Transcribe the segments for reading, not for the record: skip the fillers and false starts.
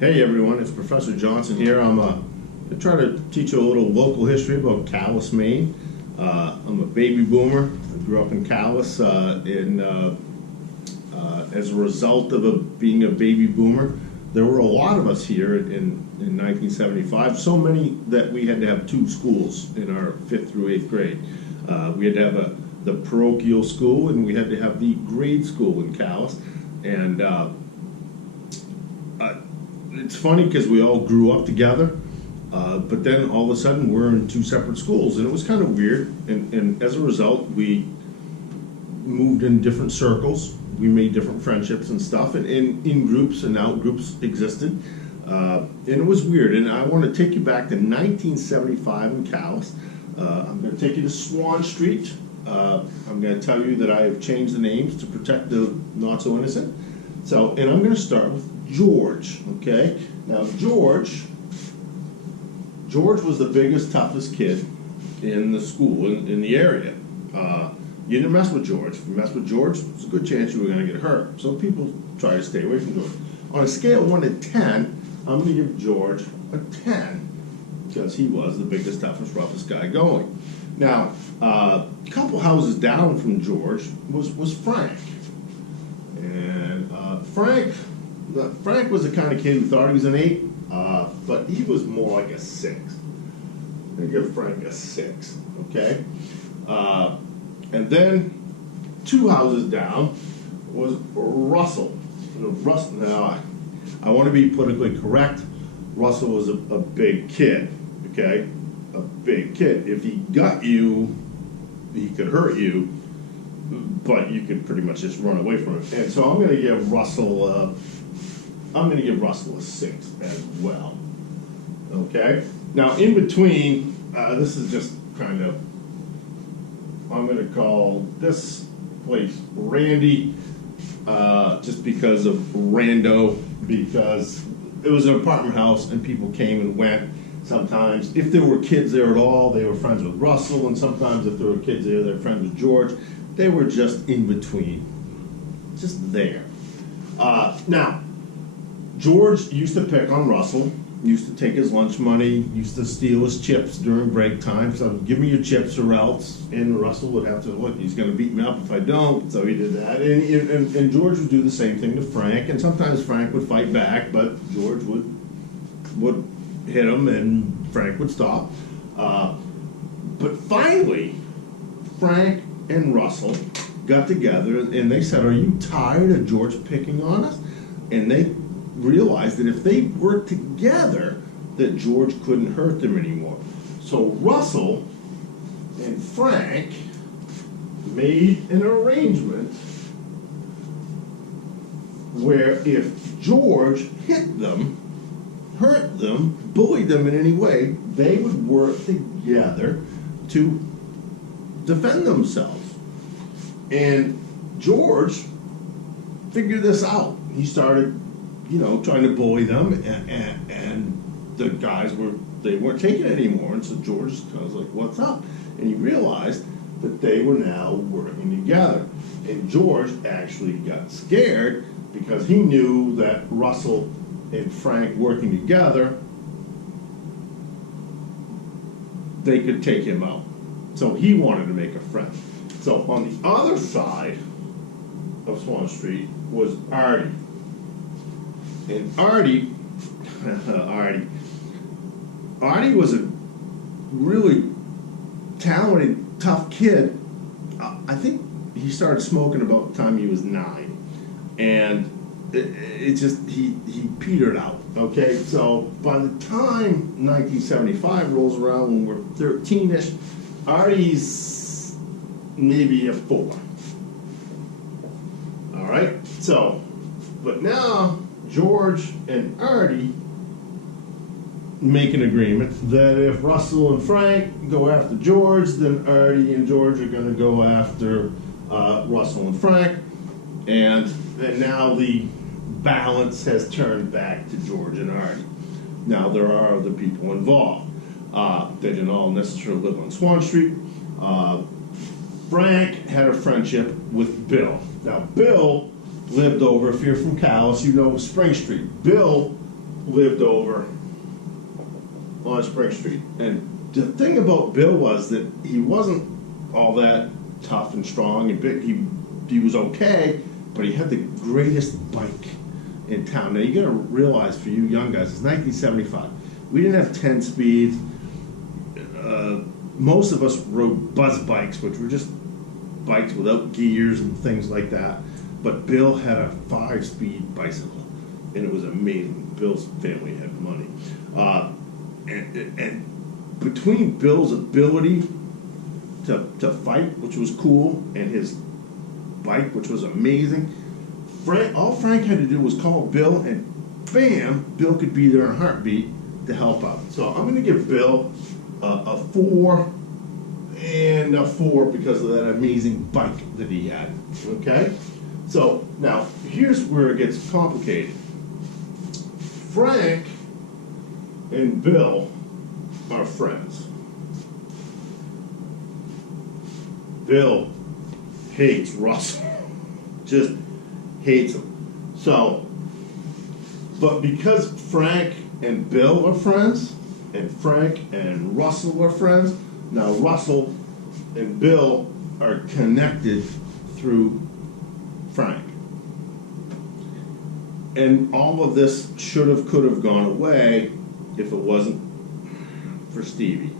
Hey everyone, it's Professor Johnson here. I'm going to try to teach you a little local history about Calais, Maine. I'm a baby boomer. I grew up in Calais as a result of being a baby boomer. There were a lot of us here in 1975, so many that we had to have two schools in our 5th through 8th grade. We had to have the parochial school and we had to have the grade school in Calais. And it's funny because we all grew up together, but then all of a sudden we're in two separate schools, and it was kind of weird. And as a result, we moved in different circles. We made different friendships and stuff, and in groups and out groups existed. And it was weird. And I want to take you back to 1975 in Calais. I'm going to take you to Swan Street. I'm going to tell you that I have changed the names to protect the not so innocent. And I'm going to start with George, okay? Now, George was the biggest, toughest kid in the school, in the area. You didn't mess with George. If you messed with George, there's a good chance you were going to get hurt. So people try to stay away from George. On a scale of 1 to 10, I'm going to give George a 10 because he was the biggest, toughest, roughest guy going. Now, a couple houses down from George was Frank. And Frank was the kind of kid who thought he was an 8, but he was more like a 6. I'm going to give Frank a 6, okay? And then 2 houses down was Russell. Now, I want to be politically correct. Russell was a big kid, okay? A big kid. If he got you, he could hurt you, but you could pretty much just run away from him. And so I'm going to give Russell a 6 as well. Okay? Now, in between, this is just kind of, I'm going to call this place Randy, just because of Rando, because it was an apartment house and people came and went. Sometimes, if there were kids there at all, they were friends with Russell, and sometimes if there were kids there, they were friends with George. They were just in between, just there. Now, George used to pick on Russell, used to take his lunch money, used to steal his chips during break time. So, give me your chips or else. And Russell would have to, look, he's going to beat me up if I don't. So he did that. And George would do the same thing to Frank. And sometimes Frank would fight back, but George would hit him and Frank would stop. But finally, Frank and Russell got together and they said, "Are you tired of George picking on us?" And they realized that if they worked together, that George couldn't hurt them anymore. So Russell and Frank made an arrangement where if George hit them, hurt them, bullied them in any way, they would work together to defend themselves. And George figured this out. He started, trying to bully them, and the guys weren't taking it anymore. And so George was like, "What's up?" And he realized that they were now working together. And George actually got scared because he knew that Russell and Frank working together, they could take him out. So he wanted to make a friend. So on the other side of Swan Street was Artie. And Artie was a really talented, tough kid. I think he started smoking about the time he was 9. And he petered out, okay? So by the time 1975 rolls around, when we're 13-ish, Artie's maybe a 4. All right? So, but now George and Artie make an agreement that if Russell and Frank go after George, then Artie and George are going to go after Russell and Frank. And now the balance has turned back to George and Artie. Now there are other people involved. They didn't all necessarily live on Swan Street. Frank had a friendship with Bill. Now Bill lived over, if you're from Calais, you know Spring Street. Bill lived over on Spring Street. And the thing about Bill was that he wasn't all that tough and strong and big. He was okay, but he had the greatest bike in town. Now you gotta realize, for you young guys, it's 1975. We didn't have 10 speeds. Most of us rode buzz bikes, which were just bikes without gears and things like that. But Bill had a 5-speed bicycle, and it was amazing. Bill's family had money. And between Bill's ability to fight, which was cool, and his bike, which was amazing, all Frank had to do was call Bill, and bam, Bill could be there in a heartbeat to help out. So I'm going to give Bill a 4 and a 4 because of that amazing bike that he had. Okay? So now here's where it gets complicated. Frank and Bill are friends. Bill hates Russell. Just hates him. So, but because Frank and Bill are friends, and Frank and Russell are friends, now Russell and Bill are connected through Frank. And all of this should have, could have gone away if it wasn't for Stevie.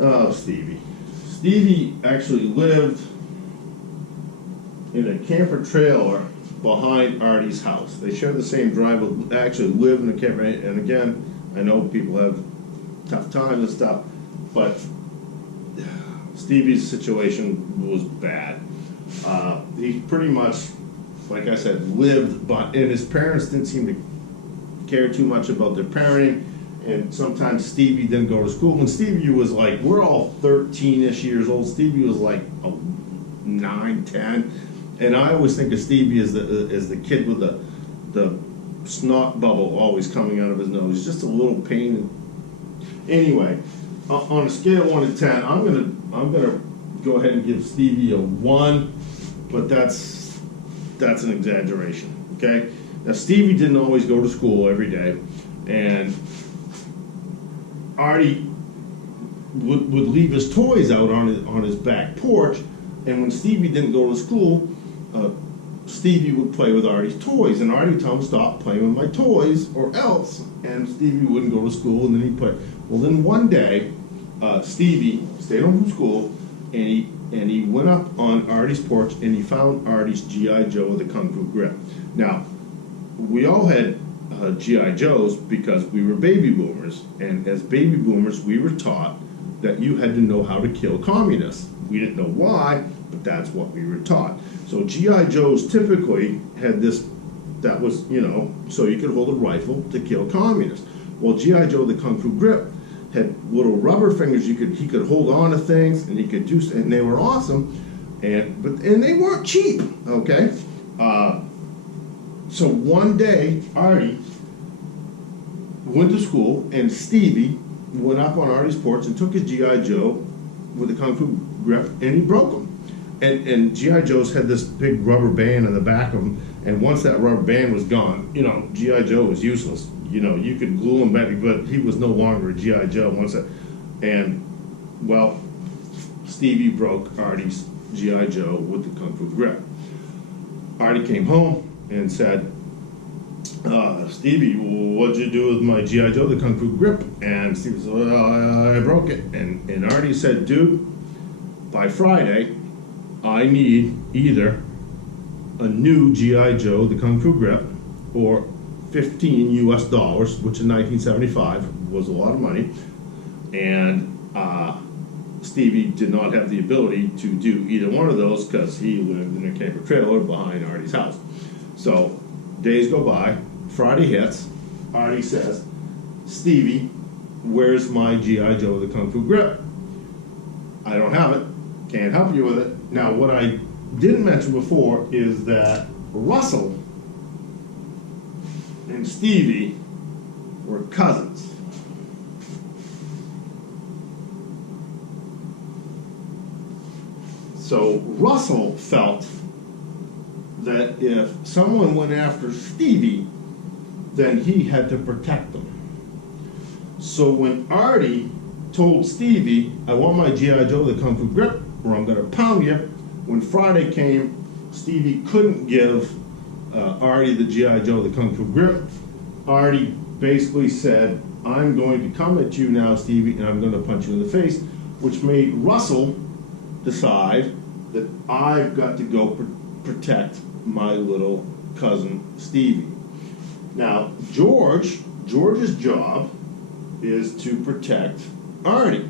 Oh, Stevie. Stevie actually lived in a camper trailer behind Artie's house. They share the same driveway, actually live in a camper, and again, I know people have tough times and stuff, but Stevie's situation was bad. He pretty much, like I said, lived, but and his parents didn't seem to care too much about their parenting, and sometimes Stevie didn't go to school. When Stevie was like, we're all 13-ish years old, Stevie was like 9, 10, and I always think of Stevie as the kid with the snot bubble always coming out of his nose. Just a little pain. Anyway, on a scale of 1 to 10, I'm gonna go ahead and give Stevie a 1, but that's an exaggeration. Okay. Now Stevie didn't always go to school every day, and Artie would leave his toys out on his back porch, and when Stevie didn't go to school, Stevie would play with Artie's toys, and Artie would tell him, stop playing with my toys or else, and Stevie wouldn't go to school, and then he'd play. Well, then one day, Stevie stayed home from school, and he went up on Artie's porch, and he found Artie's G.I. Joe with a Kung Fu grip. Now, we all had G.I. Joes because we were baby boomers, and as baby boomers, we were taught that you had to know how to kill communists. We didn't know why, but that's what we were taught. So G.I. Joes typically had this, that was, so you could hold a rifle to kill communists. Well, G.I. Joe, the Kung Fu grip, had little rubber fingers. He could hold on to things, and he could do, and they were awesome, and they weren't cheap. Okay, so one day Artie went to school, and Stevie went up on Artie's porch and took his G.I. Joe with a Kung Fu grip, and he broke them. And G.I. Joes had this big rubber band in the back of them, and once that rubber band was gone, G.I. Joe was useless. You could glue him back, but he was no longer a G.I. Joe once that. And, well, Stevie broke Artie's G.I. Joe with the Kung Fu grip. Artie came home and said, Stevie, what'd you do with my G.I. Joe, the Kung Fu grip? And Stevie said, well, I broke it. And Artie said, dude, by Friday, I need either a new G.I. Joe, the Kung Fu grip, or $15 US, which in 1975 was a lot of money. And Stevie did not have the ability to do either one of those because he lived in a camper trailer behind Artie's house. So days go by, Friday hits, Artie says, Stevie, where's my G.I. Joe, the Kung Fu grip? I don't have it, can't help you with it. Now what I didn't mention before is that Russell and Stevie were cousins. So Russell felt that if someone went after Stevie, then he had to protect them. So when Artie told Stevie, I want my G.I. Joe to come from grip or I'm gonna pound you, when Friday came, Stevie couldn't give Artie the G.I. Joe the Kung Fu Grip. Artie basically said, I'm going to come at you now, Stevie, and I'm going to punch you in the face, which made Russell decide that I've got to go protect my little cousin, Stevie. Now, George's job is to protect Artie.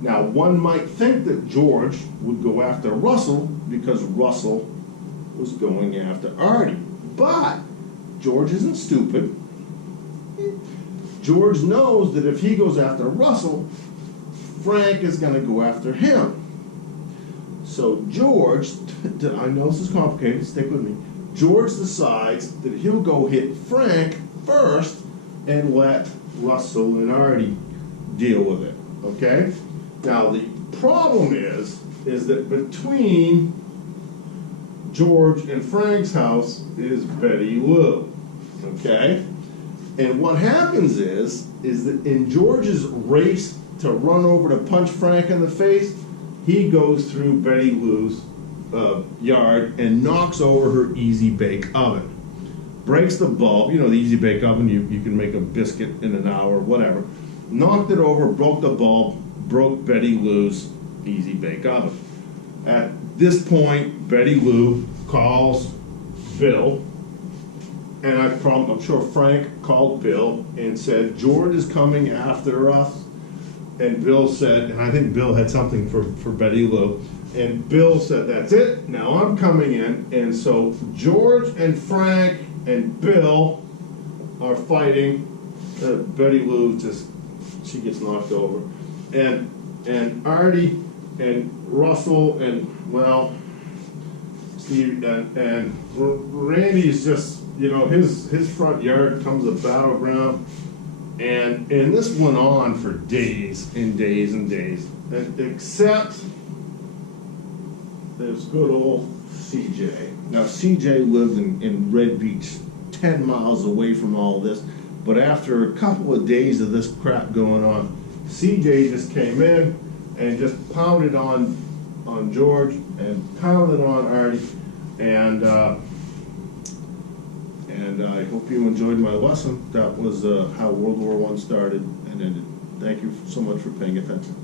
Now, one might think that George would go after Russell because Russell was going after Artie. But George isn't stupid. George knows that if he goes after Russell, Frank is going to go after him. So George, I know this is complicated, stick with me. George decides that he'll go hit Frank first and let Russell and Artie deal with it, okay? Now the problem is that between George and Frank's house is Betty Lou, okay? And what happens is that in George's race to run over to punch Frank in the face, he goes through Betty Lou's yard and knocks over her Easy Bake Oven. Breaks the bulb, you know, the Easy Bake Oven, you can make a biscuit in an hour, whatever. Knocked it over, broke the bulb, broke Betty Lou's Easy Bake Oven. At this point, Betty Lou calls Bill, and I'm sure Frank called Bill and said, George is coming after us. And Bill said, and I think Bill had something for Betty Lou, and Bill said, that's it, now I'm coming in. And so George and Frank and Bill are fighting. Betty Lou she gets knocked over. And Artie and Russell and, well, Steve and Randy's just, you know, his front yard becomes a battleground. And this went on for days and days and days, except there's good old CJ. Now CJ lived in Red Beach, 10 miles away from all this, but after a couple of days of this crap going on, CJ just came in and just pounded on George and pounded on Artie, and I hope you enjoyed my lesson. That was how World War I started and ended. Thank you so much for paying attention.